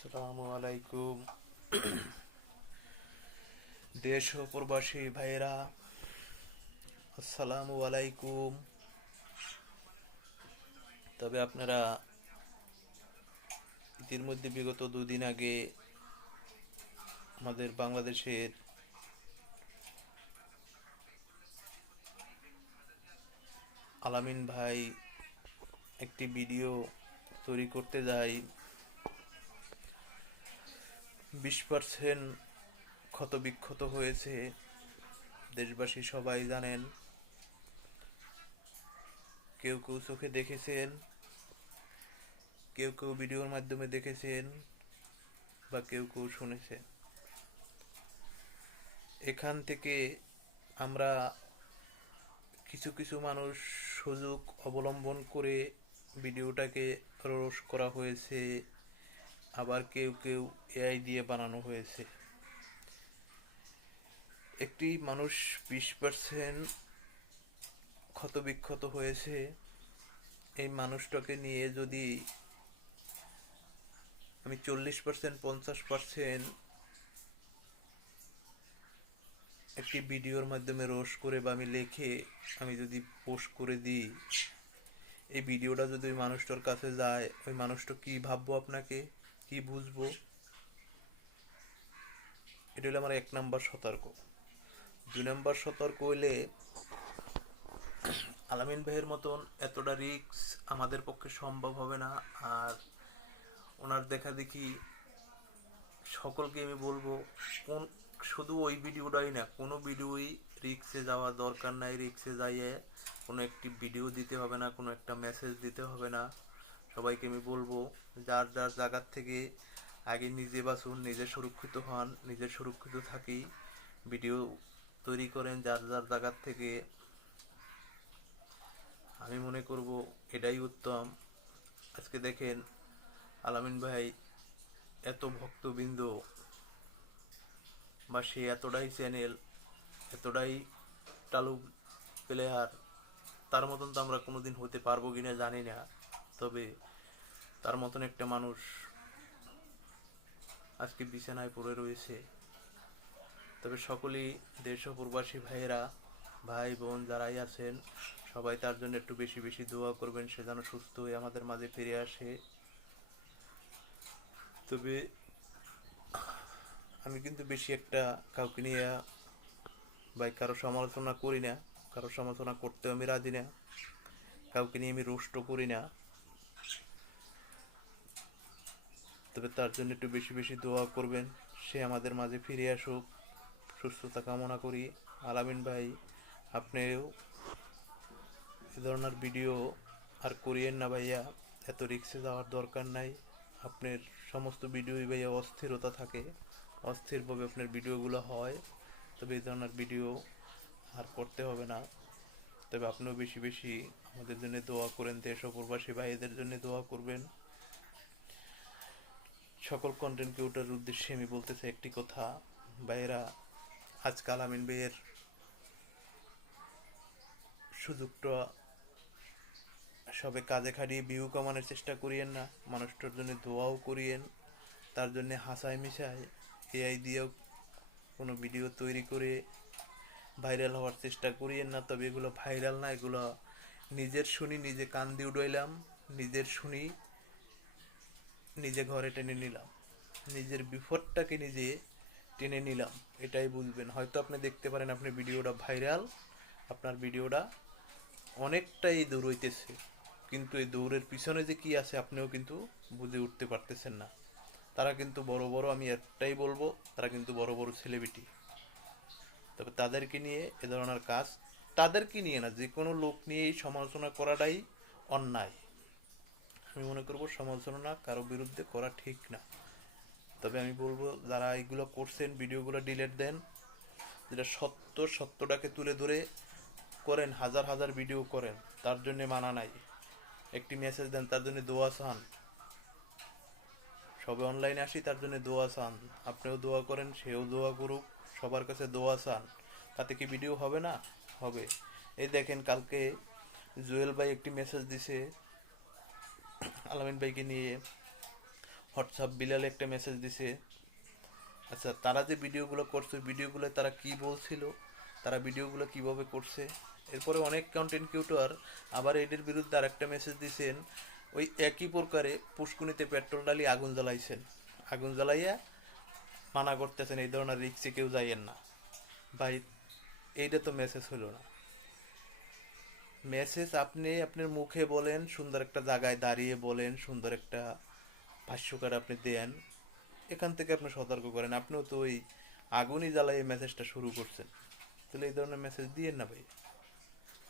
আসসালামু আলাইকুম। দেশ ও প্রবাসী ভাইরা আসসালামু আলাইকুম। তবে আপনারা ইতিমধ্যে বিগত দুদিন আগে আমাদের বাংলাদেশের আলামিন ভাই একটি ভিডিও তৈরি করতে যায়। বিশ পার্সেন্ট ক্ষতবিক্ষত হয়েছে দেশবাসী সবাই জানেন। কেউ কেউ চোখে দেখেছেন, কেউ কেউ ভিডিওর মাধ্যমে দেখেছেন বা কেউ কেউ শুনেছেন। এখান থেকে আমরা কিছু কিছু মানুষ সুযোগ অবলম্বন করে ভিডিওটাকে রোশ করা হয়েছে। আবার কেউ কেউ এআই দিয়ে বানানো হয়েছে। একটি মানুষ বিশ পার্সেন্ট ক্ষতবিক্ষত হয়েছে। এই মানুষটাকে নিয়ে যদি আমি চল্লিশ পার্সেন্ট পঞ্চাশ পার্সেন্ট একটি ভিডিওর মাধ্যমে রোশ করে বা আমি লিখে আমি যদি পোস্ট করে দিই, এই ভিডিওটা যদি ওই মানুষটার কাছে যায়, ওই মানুষটা কি ভাববো আপনাকে? কি বুঝব? এটা হলো আমার এক নাম্বার সতর্ক। দুই নাম্বার সতর্ক হইলে আলামিন ভাইয়ের মতন এতটা রিস্ক আমাদের পক্ষে সম্ভব হবে না। আর ওনার দেখা দেখি সকলকে আমি বলব, কোন শুধু ওই ভিডিওটাই না, কোনো ভিডিওই রিক্সে যাওয়ার দরকার নাই। রিক্সে যাইয়ে কোনো একটি ভিডিও দিতে হবে না, কোনো একটা মেসেজ দিতে হবে না। সবাইকে আমি বলব, যার যার জায়গার থেকে আগে নিজে বাঁচুন, নিজে সুরক্ষিত হন, নিজে সুরক্ষিত থাকি। ভিডিও তৈরি করেন যার যার জায়গার থেকে। আমি মনে করব এটাই উত্তম। আজকে দেখেন আলামিন ভাই এত ভক্তবৃন্দ বা সে এতটাই চ্যানেল, এতটাই টালু প্লেয়ার, তার মতন তো আমরা কোনোদিন হতে পারব কিনা জানি না। তবে তার মতন একটা মানুষ আজকে বিছানায় পড়ে রয়েছে। তবে সকলেই দেশ প্রবাসী ভাইয়েরা, ভাই বোন যারাই আছেন, সবাই তার জন্য একটু বেশি বেশি দোয়া করবেন, সে যেন সুস্থ হয়ে আমাদের মাঝে ফিরে আসে। তবে আমি কিন্তু বেশি একটা কাউকে নিয়ে বা কারও সমালোচনা করি না, কারও সমালোচনা করতেও আমি রাজি না, কাউকে নিয়ে আমি রুষ্ট করি না। তবে তার জন্য একটু বেশি বেশি দোয়া করবেন। সে আমাদের মাঝে ফিরে আসুক। সুস্থতা কামনা করি। আলামিন ভাই, আপনিও এ ধরনের ভিডিও আর করিয়েন না ভাইয়া। এত রিক্সে যাওয়ার দরকার নাই। আপনার সমস্ত ভিডিওই ভাইয়া অস্থিরতা থাকে। অস্থিরভাবে আপনার ভিডিওগুলো হয়। তবে এই ধরনের ভিডিও আর করতে হবে না। তবে আপনিও বেশি বেশি আমাদের জন্য দোয়া করেন। দেশ ও প্রবাসী ভাইদের জন্য দোয়া করবেন। সকল কন্টেন্ট ক্রিয়েটার উদ্দেশ্যে আমি বলতে চাই একটি কথা। ভাইয়েরা, আজকাল আমিন ভাইয়ের সুযোগটা সবে কাজে খাটিয়ে ভিউ কমানোর চেষ্টা করিয়েন না, মানুষটার জন্য দোয়াও করিয়েন, তার জন্য হাসায় মিশায় এআই দিয়েও কোনো ভিডিও তৈরি করে ভাইরাল হওয়ার চেষ্টা করিয়েন না। তবে এগুলো ভাইরাল না, এগুলো নিজের শুনি, নিজে কান দিয়ে উড়াইলাম নিজের শুনি নিজে ঘরে টেনে নিলাম। নিজের বিপদটাকে নিজে টেনে নিলাম, এটাই বুঝবেন হয়তো আপনি দেখতে পারেন, আপনি ভিডিওটা ভাইরাল, আপনার ভিডিওটা অনেকটাই দূর হইতেছে। কিন্তু এই দৌড়ের পিছনে যে কি আছে, আপনিও কিন্তু বুঝে উঠতে পারতেছেন না। তারা কিন্তু বড় বড়, আমি একটাই বলব, তারা কিন্তু বড় বড় সেলিব্রিটি তবে তাদেরকে নিয়ে এ ধরনের কাজ তাদেরকে নিয়ে না, যে কোনো লোক নিয়েই সমালোচনা করাটাই অন্যায়। আমি মনে করব সমালোচনা কারও বিরুদ্ধে করা ঠিক না। তবে আমি বলব, যারা এগুলো করছেন, ভিডিওগুলো ডিলেট দেন, যেটা সত্য, সত্যটাকে তুলে ধরে করেন, হাজার হাজার ভিডিও করেন, তার জন্য মানা নাই। একটি মেসেজ দেন, তার জন্য দোয়া চান। সবে অনলাইনে আসি, তার জন্য দোয়া চান। আপনিও দোয়া করেন, সেও দোয়া করুক, সবার কাছে দোয়া চান। তাতে কি ভিডিও হবে না? হবে। এই দেখেন, কালকে জুয়েল ভাই একটি মেসেজ দিছে আলামিন ভাইকে নিয়ে হোয়াটসঅ্যাপ বিলালে একটা মেসেজ দিছে আচ্ছা তারা যে ভিডিওগুলো করছে ভিডিওগুলো তারা কি বলছিল, তারা ভিডিওগুলো কীভাবে করছে? এরপরে অনেক কন্টেন্ট কিউটার আবার এদের বিরুদ্ধে আরেকটা মেসেজ দিছেন, ওই একই প্রকারে পুষ্কুনিতে পেট্রোল ডালি আগুন জ্বালাইছেন। আগুন জ্বালাইয়া মানা করতেছেন, এই ধরনের রিক্সে কেউ যাইয়েন না। ভাই, এইটা তো মেসেজ হলো না। মেসেজ আপনি আপনার মুখে বলেন, সুন্দর একটা জায়গায় দাঁড়িয়ে বলেন, সুন্দর একটা ভাষ্যকার আপনি দেন, এখান থেকে আপনি সতর্ক করেন। আপনিও তো ওই আগুনই জ্বালাই এই মেসেজটা শুরু করছেন। তাহলে এই ধরনের মেসেজ দিয়েন না ভাই।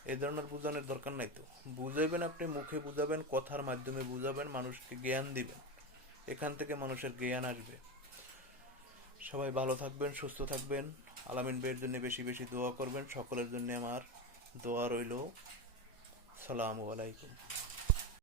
এই ধরনের বোঝানোর দরকার নাই তো। বুঝাইবেন আপনি, মুখে বুঝাবেন, কথার মাধ্যমে বুঝাবেন, মানুষকে জ্ঞান দিবেন। এখান থেকে মানুষের জ্ঞান আসবে। সবাই ভালো থাকবেন, সুস্থ থাকবেন। আলামিন বের জন্য বেশি বেশি দোয়া করবেন। সকলের জন্য আমার দোয়া রইল। সালামু আলাইকুম।